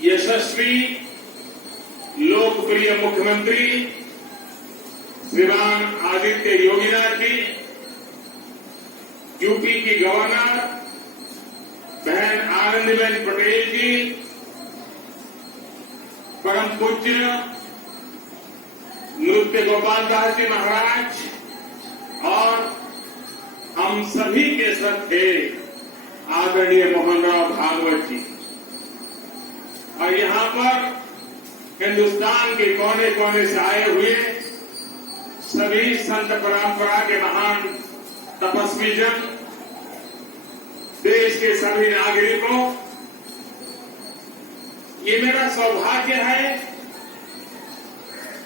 यशस्वी लोकप्रिय मुख्यमंत्री श्रीमान आदित्य योगीनाथ जी, यूपी की गवर्नर बहन आनंदीबेन पटेल जी, परम पूज्य नृत्य गोपाल दास जी महाराज और हम सभी के श्रद्धे आदरणीय मोहनराव भागवत जी, और यहां पर हिंदुस्तान के कोने कोने से आए हुए सभी संत परंपरा के महान तपस्वी जन, देश के सभी नागरिकों, ये मेरा सौभाग्य है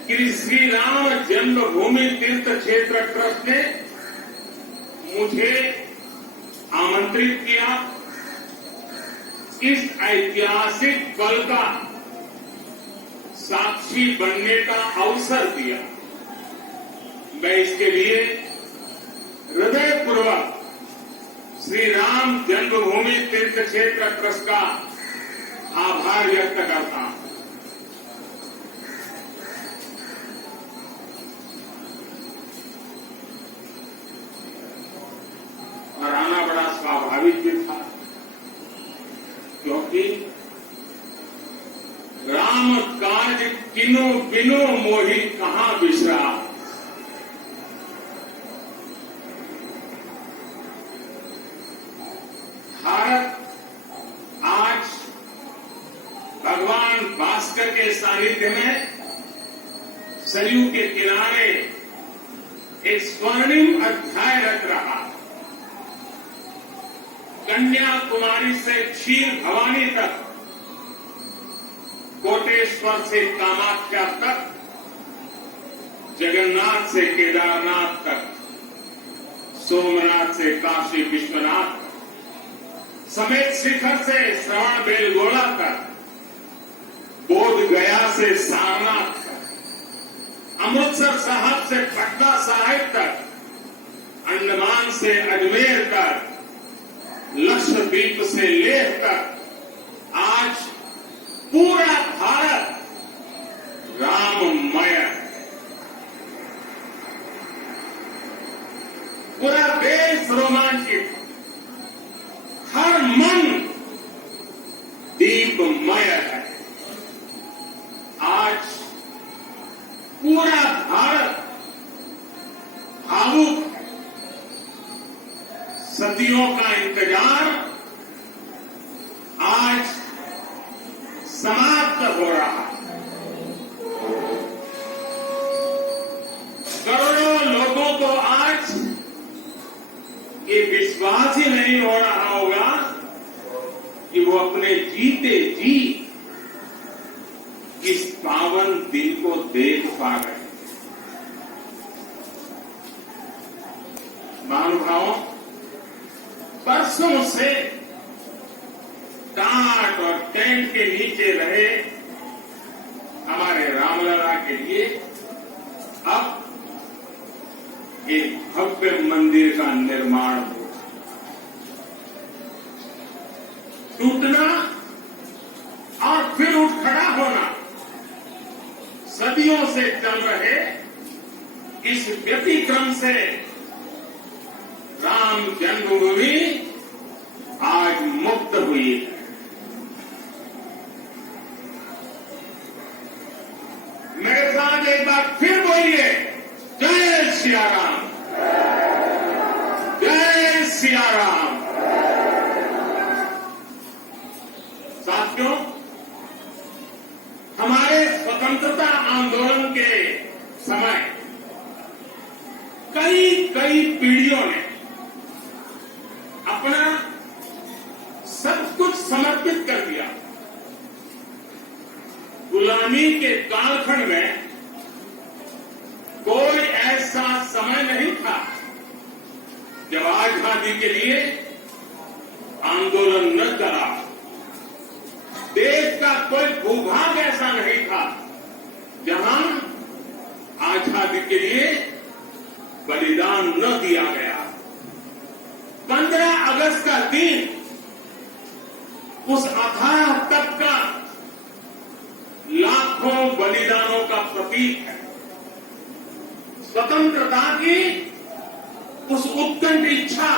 कि श्री राम जन्मभूमि तीर्थ क्षेत्र ट्रस्ट ने मुझे आमंत्रित किया, इस ऐतिहासिक पल का साक्षी बनने का अवसर दिया। मैं इसके लिए हृदयपूर्वक श्री राम जन्मभूमि तीर्थ क्षेत्र ट्रस्ट का आभार व्यक्त करता हूं। और आना बड़ा स्वाभाविक भी था, क्योंकि राम काज किनो बिनो मोहि कहां बिसरा। भारत आज भगवान भास्कर के सानिध्य में सरयू के किनारे एक स्वर्णिम अध्याय रच रहा। कन्याकुमारी से क्षीर भवानी तक, कोटेश्वर से कामाख्या तक, जगन्नाथ से केदारनाथ तक, सोमनाथ से काशी विश्वनाथ समेत शिखर से श्रवण बेलगोला तक, बोध गया से सारनाथ तक, अमृतसर साहब से पटना साहिब तक, अंडमान से अजमेर तक, लक्षद्वीप से लेह तक, आज पूरा भारत राममय, पूरा देश रोमांचित, हर मन दीपमय है। आज पूरा भारत भावुक है। सदियों का इंतजार आज समाप्त हो रहा है। करोड़ों लोगों को आज ये विश्वास ही नहीं हो रहा होगा कि वो अपने जीते जी इस पावन दिन को देख पा रहे हैं। महानुभावों, बरसों से टाट और टेंट के नीचे रहे हमारे रामलला के लिए अब एक भव्य मंदिर का निर्माण हो। टूटना और फिर उठ खड़ा होना सदियों से चल रहे इस व्यतिक्रम से राम जन्मभूमि आज मुक्त हुई है। मेरे साथ एक बार फिर बोलिए, जय सिया राम, जय सिया राम। साथियों, हमारे स्वतंत्रता आंदोलन के समय कई पीढ़ियों ने अपना सब कुछ समर्पित कर दिया। गुलामी के कालखंड में कोई ऐसा समय नहीं था जब आजादी के लिए आंदोलन न चला। देश का कोई भूभाग ऐसा नहीं था जहां आजादी के लिए बलिदान न दिया गया। 15 अगस्त का दिन उस अथाह तप का लाखों बलिदानों का प्रतीक है। स्वतंत्रता की उस उत्कंठ इच्छा,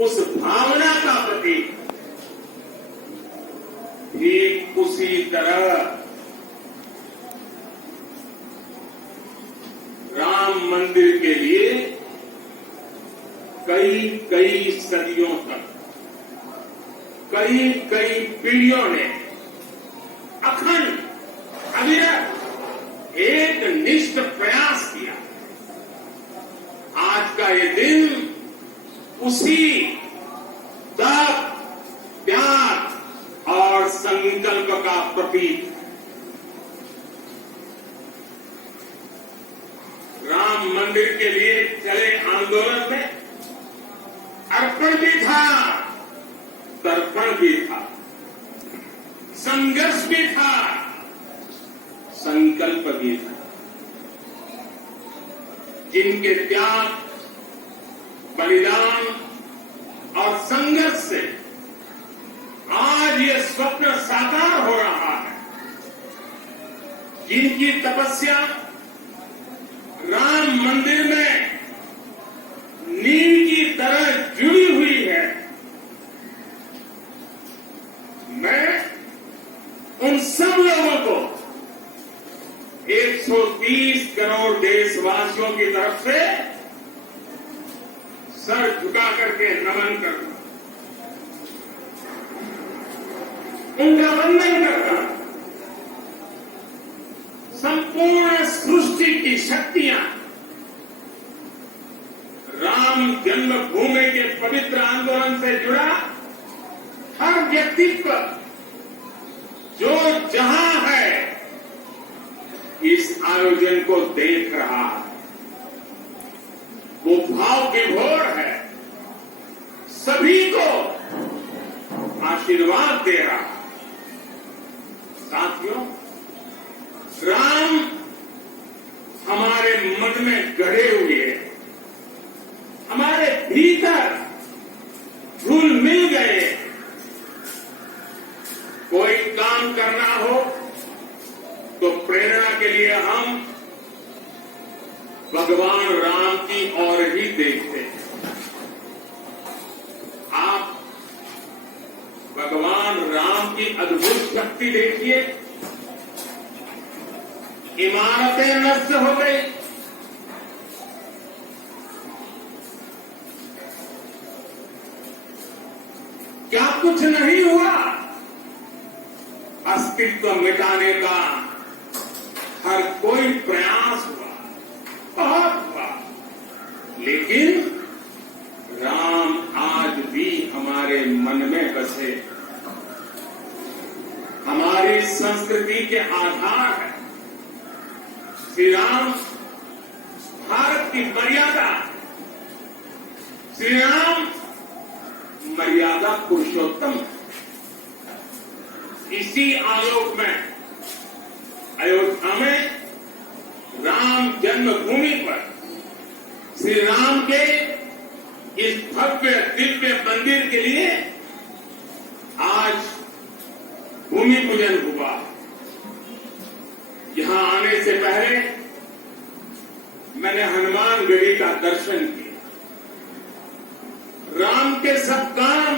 उस भावना का प्रतीक। ठीक उसी तरह राम मंदिर के लिए कई कई सदियों तक, कई कई पीढ़ियों ने अखंड अविरत एक निष्ठ प्रयास किया। आज का ये दिन उसी तप, त्याग और संकल्प का प्रतीक है। राम मंदिर के लिए चले आंदोलन में अर्पण भी था, तर्पण भी था, संघर्ष भी था, संकल्प भी था। जिनके त्याग, बलिदान और संघर्ष से आज ये स्वप्न साकार हो रहा है, जिनकी तपस्या राम मंदिर में नींव की तरह जुड़ी हुई है, मैं उन सब लोगों को 130 करोड़ देशवासियों की तरफ से सर झुका करके नमन करता, उनका वंदन करता। संपूर्ण सृष्टि की शक्तियां राम जन्मभूमि के पवित्र आंदोलन से जुड़ा हर व्यक्तित्व जो जहां है इस आयोजन को देख रहा है, वो भाव विभोर है, सभी को आशीर्वाद दे रहा है। साथियों, राम हमारे मन में गढ़े हुए हैं, हमारे भीतर घुल मिल गए। कोई काम करना हो तो प्रेरणा के लिए हम भगवान राम की ओर ही देखते हैं। आप भगवान राम की अद्भुत शक्ति देखिए। इमारतें नष्ट हो गई, क्या कुछ नहीं हुआ? अस्तित्व मिटाने का हर कोई प्रयास हुआ, बहुत हुआ, लेकिन राम आज भी हमारे मन में बसे, हमारी संस्कृति के आधार है। श्री राम भारत की मर्यादा, श्री राम मर्यादा पुरुषोत्तम है। इसी आलोक में अयोध्या में राम जन्मभूमि पर श्री राम के इस भव्य दिव्य मंदिर के लिए आज भूमि पूजन हुआ। यहां आने से पहले मैंने हनुमानगढ़ी का दर्शन किया। राम के सब काम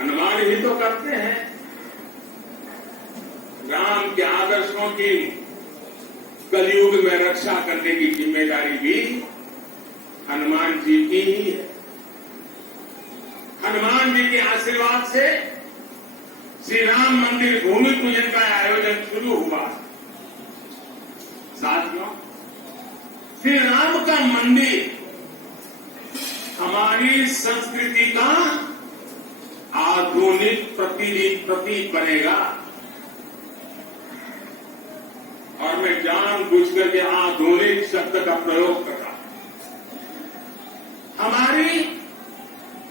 हनुमान ही तो करते हैं। राम के आदर्शों की कलयुग में रक्षा करने की जिम्मेदारी भी हनुमान जी की ही है। हनुमान जी के आशीर्वाद से श्री राम मंदिर भूमि पूजन का आयोजन शुरू हुआ। साथियों, श्री राम का मंदिर हमारी संस्कृति का आधुनिक प्रतीक बनेगा। और मैं जानबूझ करके आधुनिक शब्द का प्रयोग कर रहा हूं। हमारी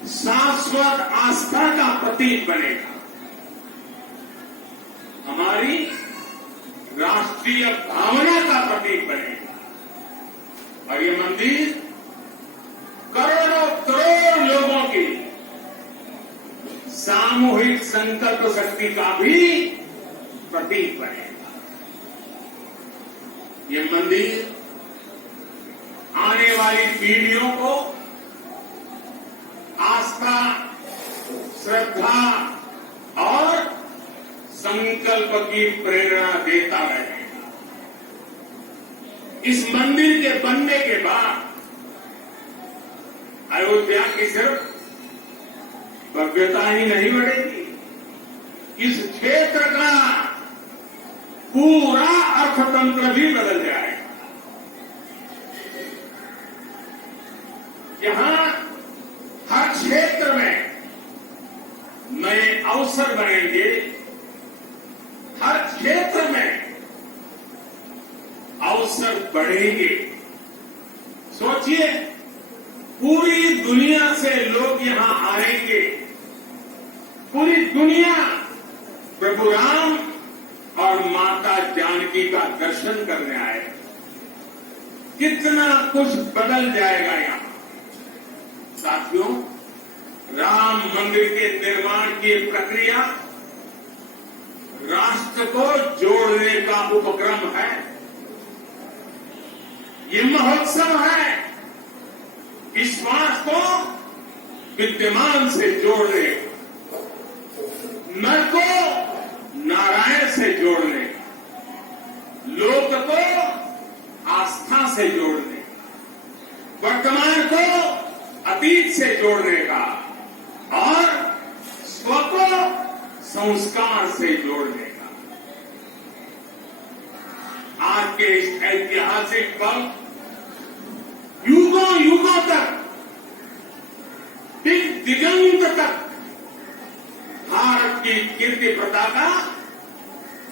शाश्वत आस्था का प्रतीक बनेगा, हमारी राष्ट्रीय भावना का प्रतीक बनेगा। और ये मंदिर करोड़ों करोड़ लोगों की सामूहिक संकल्प शक्ति का भी प्रतीक बनेगा। ये मंदिर आने वाली पीढ़ियों को आस्था, श्रद्धा और संकल्प की प्रेरणा देता रहेगा। इस मंदिर के बनने के बाद अयोध्या की सिर्फ भव्यता ही नहीं बढ़ेगी, इस क्षेत्र का पूरा अर्थतंत्र भी बदल जाएगा। यहां हर क्षेत्र में नए अवसर बनेंगे, हर क्षेत्र में अवसर बढ़ेंगे। सोचिए, पूरी दुनिया से लोग यहां आएंगे, पूरी दुनिया प्रभु राम और माता जानकी का दर्शन करने आए। कितना कुछ बदल जाएगा यहां। साथियों, राम मंदिर के निर्माण की प्रक्रिया राष्ट्र को जोड़ने का उपक्रम है। ये महोत्सव है विश्वास को विद्यमान से जोड़ने, नर को नारायण से जोड़ने, लोक को आस्था से जोड़ने, वर्तमान को अतीत से जोड़ने का और स्व को संस्कार से जोड़ने का। आज के इस ऐतिहासिक पल युगों युगों तक, दिगंत तक भारत की कीर्ति पताका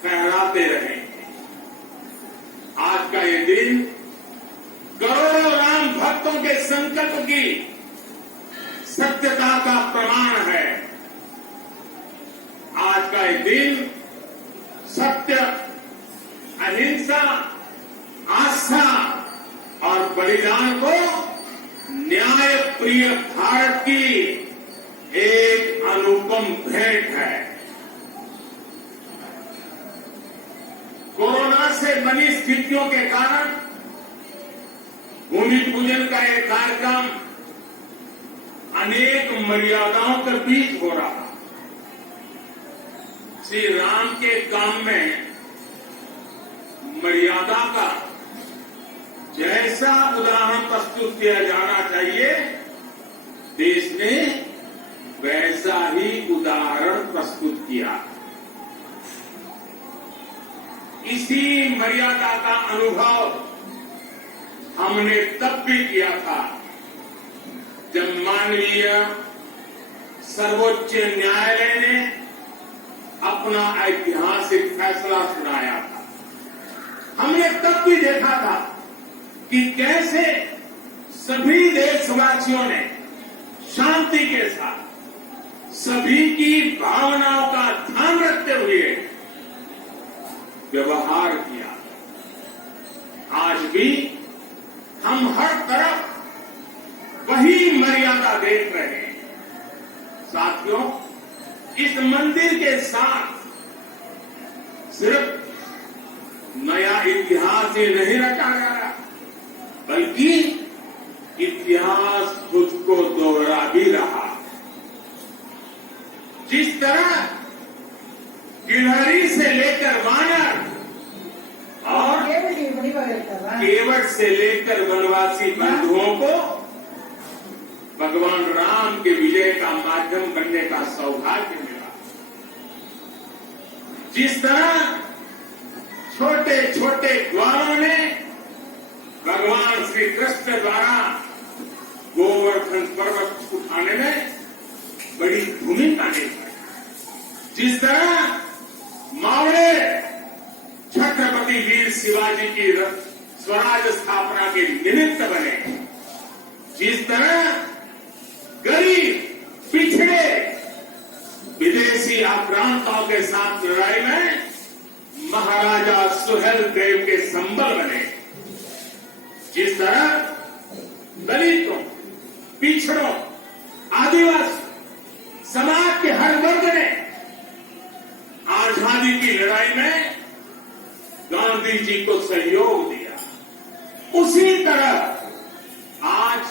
फहराते रहेंगे। आज का ये दिन करोड़ों राम भक्तों के संकल्प की सत्यता का प्रमाण है। आज का ये दिन सत्य, अहिंसा, आस्था और बलिदान को न्याय प्रिय भारत की एक अनुपम भेंट है। कोरोना से बनी स्थितियों के कारण भूमि पूजन का यह कार्यक्रम अनेक मर्यादाओं के बीच हो रहा। श्री राम के काम में मर्यादा का जैसा उदाहरण प्रस्तुत किया जाना चाहिए, देश ने वैसा ही उदाहरण प्रस्तुत किया। इसी मर्यादा का अनुभव हमने तब भी किया था जब माननीय सर्वोच्च न्यायालय ने अपना ऐतिहासिक फैसला सुनाया था। हमने तब भी देखा था कि कैसे सभी देशवासियों ने शांति के साथ सभी की भावनाओं का ध्यान रखते हुए व्यवहार किया। आज भी हम हर तरफ वही मर्यादा देख रहे हैं। साथियों, इस मंदिर के साथ सिर्फ नया इतिहास ही नहीं रचा जा रहा, बल्कि इतिहास खुद को दोहरा भी रहा। जिस तरह गिलहरी से लेकर वानर और केवट से लेकर वनवासी बंधुओं को भगवान राम के विजय का माध्यम बनने का सौभाग्य मिला, जिस तरह छोटे छोटे ग्वालों ने भगवान श्री कृष्ण द्वारा गोवर्धन पर्वत उठाने में बड़ी भूमिका निभाई, जिस तरह मावड़े छत्रपति वीर शिवाजी की स्वराज स्थापना के निमित्त बने, जिस तरह गरीब पिछड़े विदेशी आक्रांताओं के साथ लड़ाई में महाराजा सुहेल देव के संबल बने, जिस तरह दलितों, पिछड़ों, आदिवासी समाज के हर वर्ग ने आजादी की लड़ाई में जी को सहयोग दिया, उसी तरह आज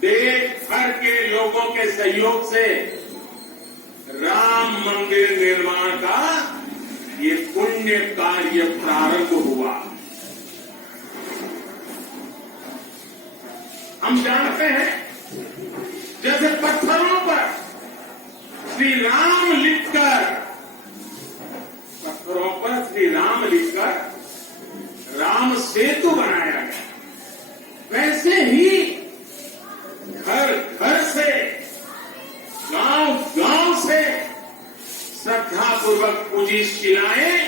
देश भर के लोगों के सहयोग से राम मंदिर निर्माण का ये पुण्य कार्य प्रारंभ हुआ। हम जानते हैं जैसे पत्थरों पर श्री राम लिखकर, पत्थरों पर श्री राम लिखकर राम सेतु बनाया गया, वैसे ही घर घर से, गांव गांव से श्रद्धापूर्वक पूजी शिलाएं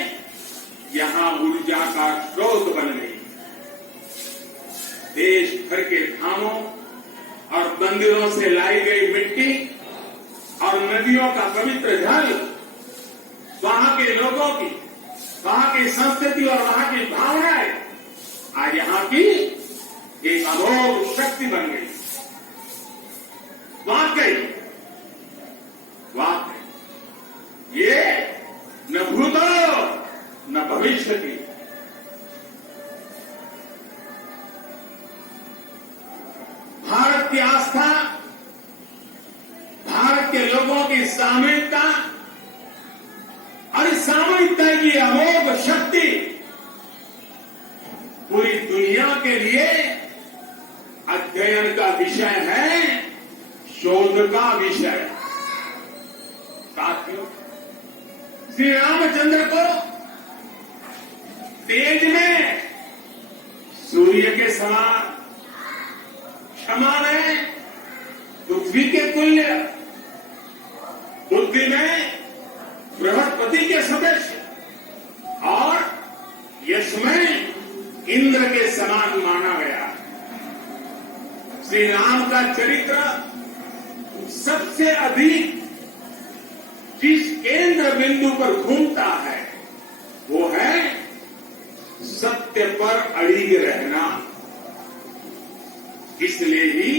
यहां ऊर्जा का स्रोत बन गई। देश भर के धामों और मंदिरों से लाई गई मिट्टी और नदियों का पवित्र जल वहां के लोगों की, वहां की संस्कृति और वहां की भावनाएं आज यहां की एक अमोघ शक्ति बन गई। वाकई ये न भूतो न भविष्य की, भारत की आस्था, भारत के लोगों की सामूहिकता और इस सामूहिकता की अमोघ शक्ति पूरी दुनिया के लिए अध्ययन का विषय है, शोध का विषय। साथियों, श्री रामचंद्र को तेज में सूर्य के समान, क्षमा में पृथ्वी के तुल्य, बुद्धि में बृहस्पति के सदृश और यश में इंद्र के समान माना गया। श्री राम का चरित्र सबसे अधिक जिस केंद्र बिंदु पर घूमता है वो है सत्य पर अड़िग रहना। इसलिए ही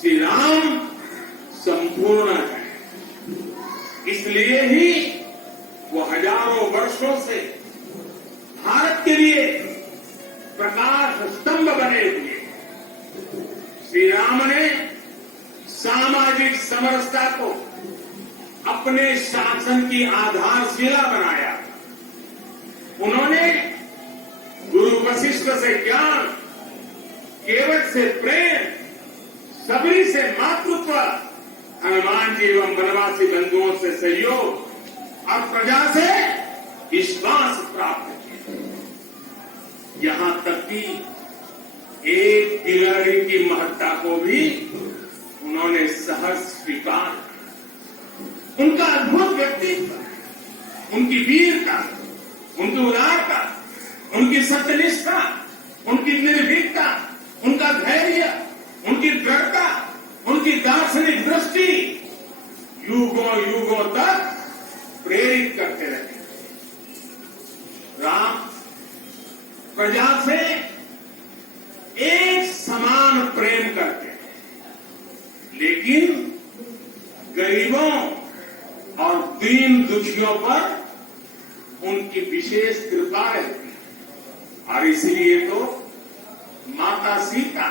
श्री राम संपूर्ण है, इसलिए ही वो हजारों वर्षों से भारत के लिए प्रकाश स्तंभ बने हुए। श्री राम ने सामाजिक समरसता को अपने शासन की आधारशिला बनाया। उन्होंने गुरु वशिष्ठ से ज्ञान, केवट से प्रेम, सबरी से मातृत्व, हनुमान जी एवं वनवासी बंधुओं से सहयोग और प्रजा से विश्वास प्राप्त किया। यहां तक कि एक गिलहरी की महत्ता को भी उन्होंने सहज स्वीकार। उनका अद्भुत व्यक्तित्व, उनकी वीरता, उनकी उदारता, उनकी सत्यनिष्ठा, उनकी निर्भीकता, उनका धैर्य, उनकी दृढ़ता, उनकी दार्शनिक दृष्टि युगों युगों तक प्रेरित करते रहे। राम प्रजा से एक समान प्रेम करते हैं, लेकिन गरीबों और दीन दुखियों पर उनकी विशेष कृपा रहती है। और इसलिए तो माता सीता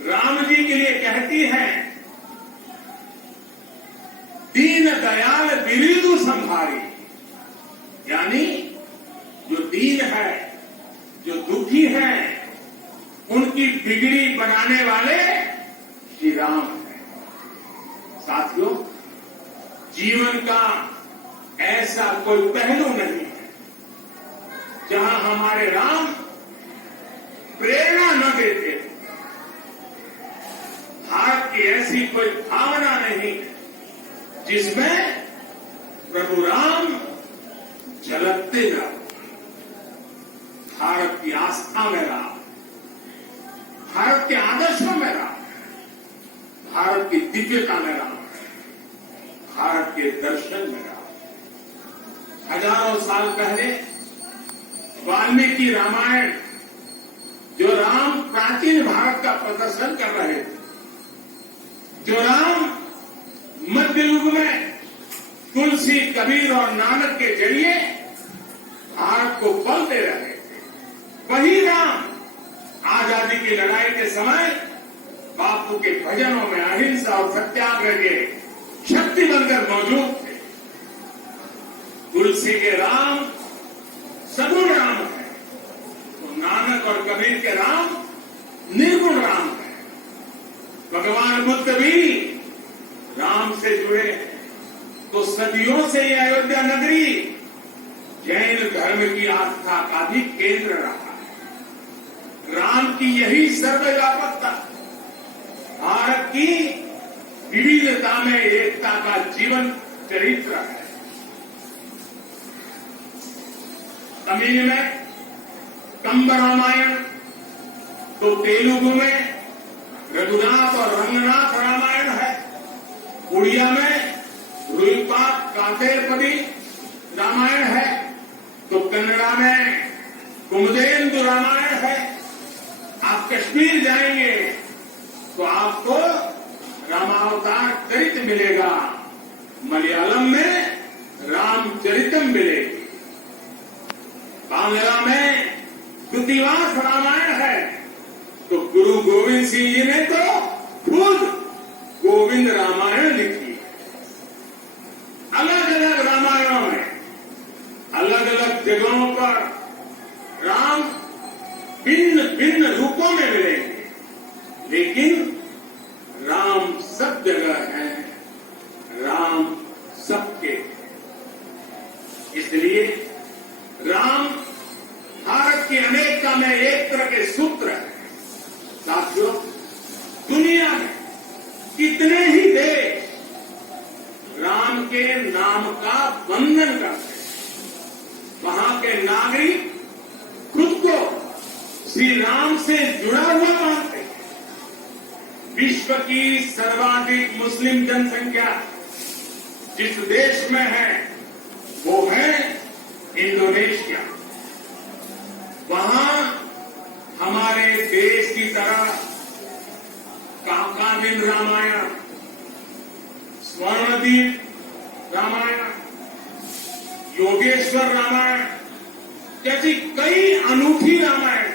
राम जी के लिए कहती है, दीन दयाल बिरिदु संभारी, यानी जो दीन है, जो दुखी है, उनकी बिगड़ी बनाने वाले श्री राम हैं। साथियों, जीवन का ऐसा कोई पहलू नहीं है जहां हमारे राम प्रेरणा न देते। भारत की ऐसी कोई भावना नहीं है जिसमें प्रभु राम झलकते न। भारत की आस्था में राम, भारत के आदर्शों में राम, भारत की दिव्यता में राम, भारत के दर्शन में राम। हजारों साल पहले वाल्मीकि रामायण, जो राम प्राचीन भारत का प्रदर्शन कर रहे थे, जो राम मध्य युग में तुलसी, कबीर और नानक के जरिए भारत को बल दे रहे थे, वही राम आजादी की लड़ाई के समय बापू के भजनों में अहिंसा और सत्याग्रह के शक्ति बनकर मौजूद थे। तुलसी के राम सगुण राम है, तो नानक और कबीर के राम निर्गुण राम है। भगवान बुद्ध भी राम से जुड़े हैं, तो सदियों से ये अयोध्या नगरी जैन धर्म की आस्था का भी केंद्र रहा है। राम की यही सर्वव्यापकता भारत की विविधता में एकता का जीवन चरित्र है। तमिल में कंब रामायण, तो तेलुगु में रघुनाथ और रंगनाथ रामायण है, उड़िया में रुईपाक कातेरपदी रामायण है, तो कन्नड़ा में कुमुदेन्दु रामायण है। आप कश्मीर जाएंगे तो आपको रामावतार चरित्र मिलेगा, मलयालम में रामचरितम मिलेगी, बांग्ला में कृतिवास रामायण है, तो गुरु गोविंद सिंह जी ने तो खुद गोविंद रामायण लिखी है। अलग अलग रामायणों में अलग अलग जगहों पर राम भिन्न भिन्न रूपों में मिलेंगे, लेकिन राम सब जगह है, राम सबके। इसलिए राम भारत की अनेकता में एक तरह के सूत्र है। साथियों, दुनिया में कितने ही देश राम के नाम का वंदन करते हैं, वहां के नागरिक खुद को श्री राम से जुड़ा हुआ मानते हैं। विश्व की सर्वाधिक मुस्लिम जनसंख्या जिस देश में है वो है इंडोनेशिया। वहां हमारे देश की तरह काकाविन रामायण, स्वर्णदीप रामायण, योगेश्वर रामायण जैसी कई अनूठी रामायण।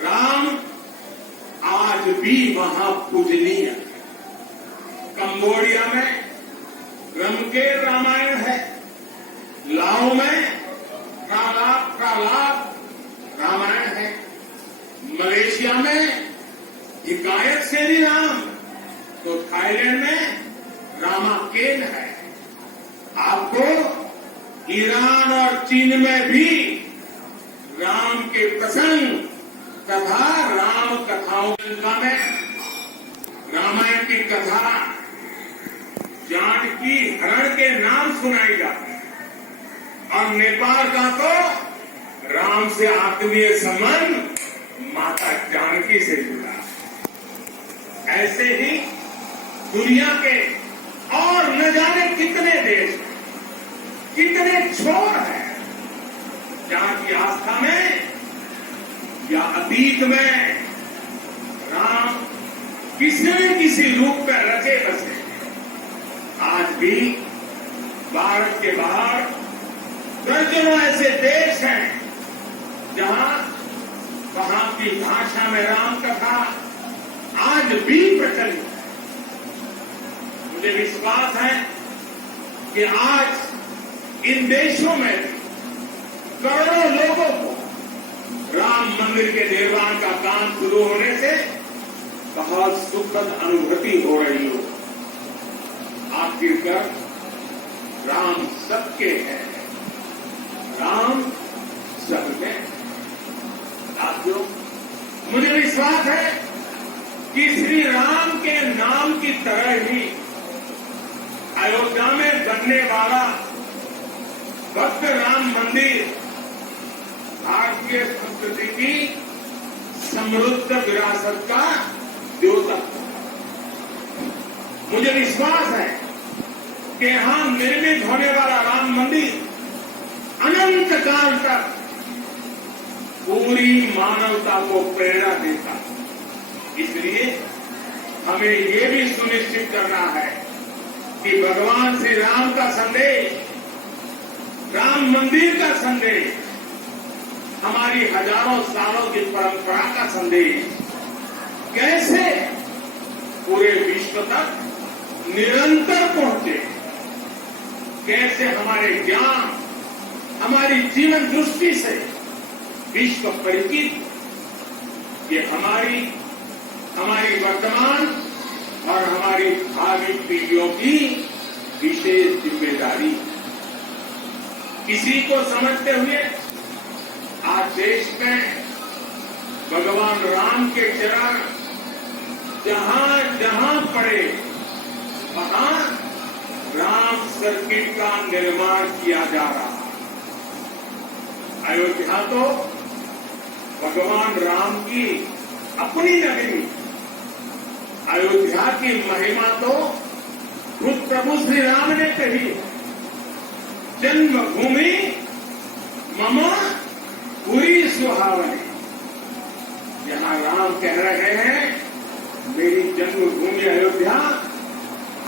राम आज भी वहां पूजनीय है। कंबोडिया में रमकेर रामायण है, लाओ में प्रालाप रामायण है, मलेशिया में हिकायत सेरी राम, तो थाईलैंड में रामाकेन है। आपको ईरान और चीन में भी राम के प्रसंग तथा राम कथाओं में रामायण की कथा जानकी हरण के नाम सुनाई जाती है, और नेपाल का तो राम से आत्मीय संबंध माता जानकी से जुड़ा है। ऐसे ही दुनिया के और न जाने कितने देश हैं, कितने छोर हैं, जहां की आस्था में या अतीत में राम किसी न किसी रूप में रचे बसे। आज भी भारत के बाहर दर्जनों ऐसे देश हैं जहां वहां की भाषा में राम कथा आज भी प्रचलित है। मुझे विश्वास है कि आज इन देशों में करोड़ों लोगों को राम मंदिर के निर्माण का काम शुरू होने से बहुत सुखद अनुभूति हो रही हो। आखिरकार राम सबके हैं, राम सबके। साथियों, मुझे विश्वास है कि श्री राम के नाम की तरह ही अयोध्या में बनने वाला भव्य राम मंदिर भारतीय संस्कृति की समृद्ध विरासत का द्योतक। मुझे विश्वास है कि यहां निर्मित होने वाला राम मंदिर अनंत काल तक पूरी मानवता को प्रेरणा देता है। इसलिए हमें ये भी सुनिश्चित करना है कि भगवान श्री राम का संदेश राम मंदिर का संदेश, हमारी हजारों सालों की परंपरा का संदेश कैसे पूरे विश्व तक निरंतर पहुंचे, कैसे हमारे ज्ञान, हमारी जीवन दृष्टि से विश्व परिचित, ये हमारी वर्तमान और हमारी भावी पीढ़ियों की विशेष जिम्मेदारी। इसी को समझते हुए आज देश में भगवान राम के चरण जहां जहां पड़े वहां राम सर्किट का निर्माण किया जा रहा है। अयोध्या तो भगवान राम की अपनी नगरी, अयोध्या की महिमा तो खुद प्रभु श्री राम ने कही, जन्मभूमि मम पुरी सुहावनी। यहां राम कह रहे हैं मेरी जन्मभूमि अयोध्या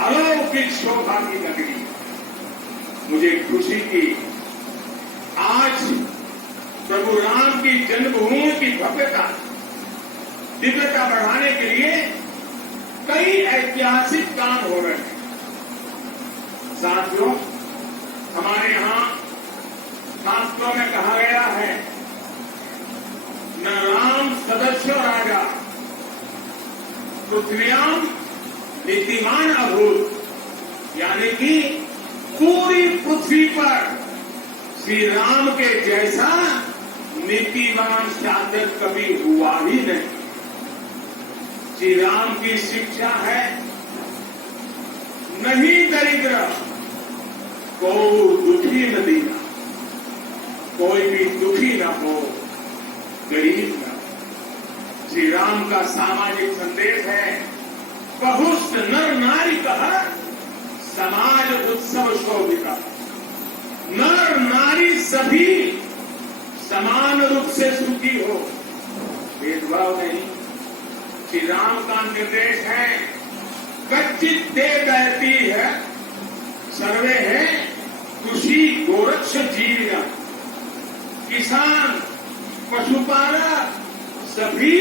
अलौकिक शोभा की नगरी। मुझे खुशी की आज प्रभु राम की जन्मभूमि की भव्यता, दिव्यता बढ़ाने के लिए कई ऐतिहासिक काम हो रहे हैं। साथियों, हमारे यहां शास्त्रों में कहा गया है, न राम सदस्य राजा पृथ्व्याम नीतिमान अभूत, यानी कि पूरी पृथ्वी पर श्री राम के जैसा नीतिवान शासक कभी हुआ ही नहीं। श्री राम की शिक्षा है, नहीं दरिद्र को दुखी न देना, कोई भी दुखी न हो, गरीब न हो। श्री राम का सामाजिक संदेश है, बहुस्त नर नारी कह समाज उत्सव शोभिता। नर नारी सभी समान रूप से सुखी हो, भेदभाव नहीं। श्री राम का निर्देश है, कच्चित दे बहती है सर्वे है कृषि गोरक्ष जीविका। किसान, पशुपालक सभी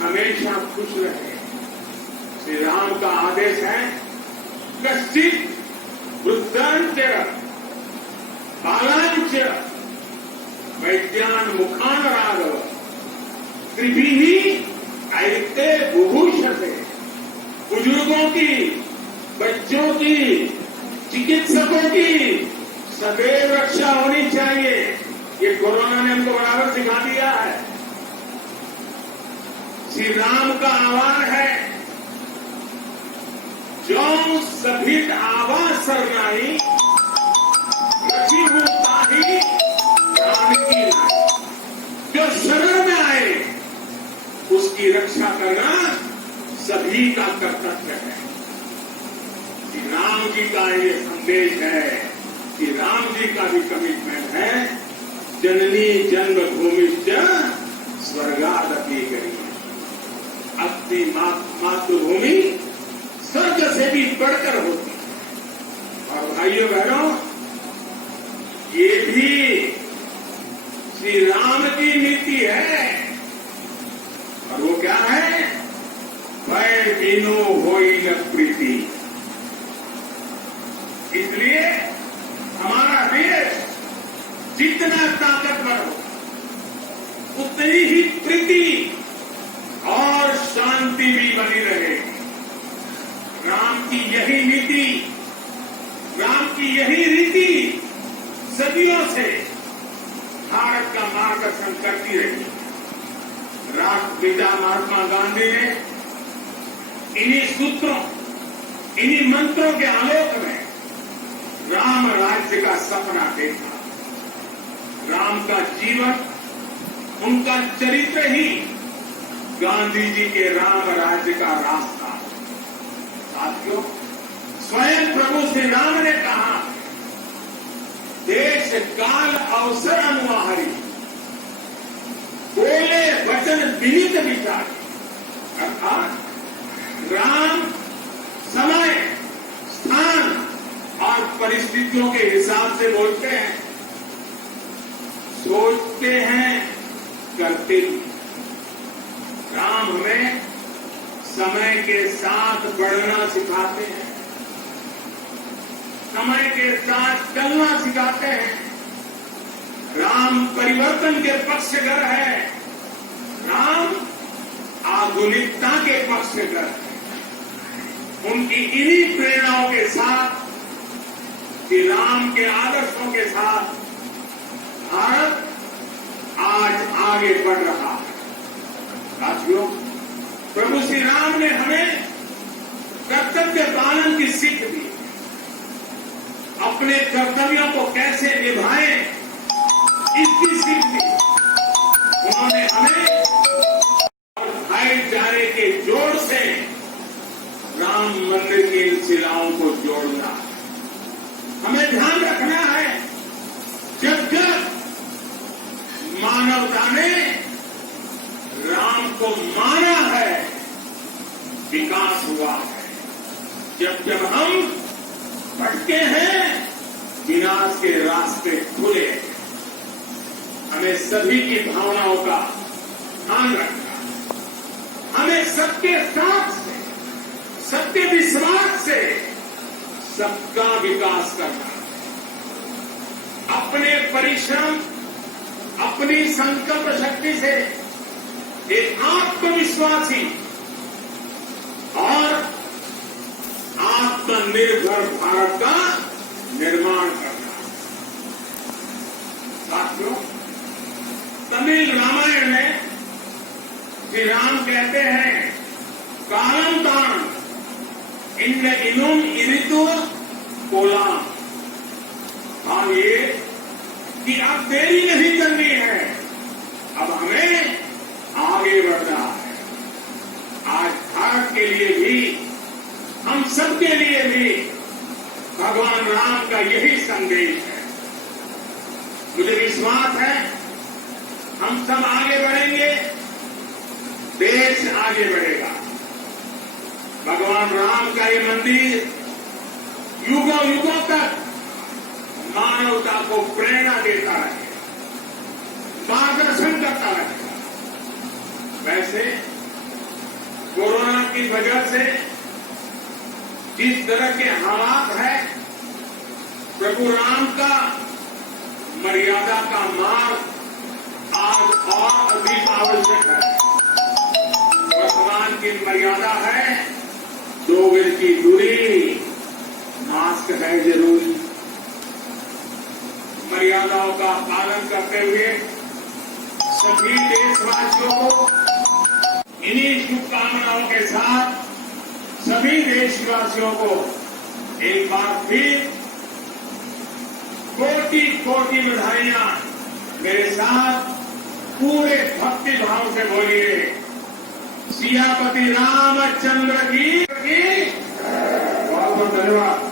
हमेशा खुश रहे। श्री राम का आदेश है, कश्चित वृद्धांच बालांच वैज्ञान मुखान राघव त्रिभिः ऐते बुभूषते। बुजुर्गों की, बच्चों की, चिकित्सकों की सदैव रक्षा होनी चाहिए। ये कोरोना ने हमको बराबर सिखा दिया है। श्री राम का आह्वान है, जो सभी आवाज सरनाई रखी हूं ताही प्राण की नाई। जो शरण में आए उसकी रक्षा करना सभी का कर्तव्य है। श्री राम जी का ये संदेश है, श्री राम जी का भी कमिटमेंट है, जननी जन्मभूमिश्च स्वर्गादपि गई। अपनी मातृभूमि स्वर्ग से भी बढ़कर होती है। और भाइयों बहनों, ये भी श्री राम की नीति है, और वो क्या है, भय बिनु होई न प्रीति। इसलिए हमारा देश जितना ताकतवर हो उतनी ही प्रीति और शांति भी बनी रहे। राम की यही नीति, राम की यही रीति सदियों से भारत का मार्गदर्शन करती रही। राष्ट्रपिता महात्मा गांधी ने इन्हीं सूत्रों, इन्हीं मंत्रों के आलोक में राम राज्य का सपना देखा। राम का जीवन, उनका चरित्र ही गांधी जी के राम राज्य का रास्ता। साथियों, स्वयं प्रभु श्री राम ने कहा, देश काल अवसर अनुहारी, बोले वचन विनीत विचारी। अर्थात राम समय, स्थान और परिस्थितियों के हिसाब से बोलते हैं, राम हमें समय के साथ बढ़ना सिखाते हैं, समय के साथ चलना सिखाते हैं। राम परिवर्तन के पक्षधर है, राम आधुनिकता के पक्षधर है। उनकी इन्हीं प्रेरणाओं के साथ, श्री राम के आदर्शों के साथ भारत आज आगे बढ़ रहा है। साथियों, प्रभु श्री राम ने हमें कर्तव्य पालन की सीख दी। अपने कर्तव्यों को कैसे निभाएं, इसकी सीख दी। उन्होंने हमें भाईचारे के जोड़ से राम मंदिर की इन शिलाओं को जोड़ना है। हमें ध्यान रखना है, जब जब मानवता ने राम को माना है, विकास हुआ है। जब जब हम भटके हैं, विनाश के रास्ते खुले हैं। हमें सभी की भावनाओं का ध्यान रखना है। हमें सबके साथ से, सबके विश्वास से सबका विकास करना है। अपने परिश्रम, अपनी संकल्प शक्ति से एक आत्मविश्वासी और आत्मनिर्भर भारत का निर्माण करना। साथियों, तमिल रामायण में श्री राम कहते हैं, कालम तान इनुम इरितु कोलाम। हाँ, ये कि अब देरी नहीं करनी है, अब हमें आगे बढ़ना है। आज भारत के लिए भी, हम सबके लिए भी भगवान राम का यही संदेश है। मुझे विश्वास है, हम सब आगे बढ़ेंगे, देश आगे बढ़ेगा। भगवान राम का ये मंदिर युगों युगों तक मानवता को प्रेरणा देता रहेगा, मार्गदर्शन करता रहेगा। वैसे कोरोना की वजह से जिस तरह के हालात है, प्रभु राम का मर्यादा का मार्ग आज और अधिक आवश्यक है। वर्तमान की मर्यादा है 2 गज की दूरी, मास्क है जरूरी। मर्यादाओं का पालन करते हुए सभी देशवासियों को इन्हीं शुभकामनाओं के साथ सभी देशवासियों को एक बार फिर कोटि कोटि बधाइयां। मेरे साथ पूरे भक्ति भाव से बोलिए, सियापति रामचंद्र की बहुत बहुत धन्यवाद।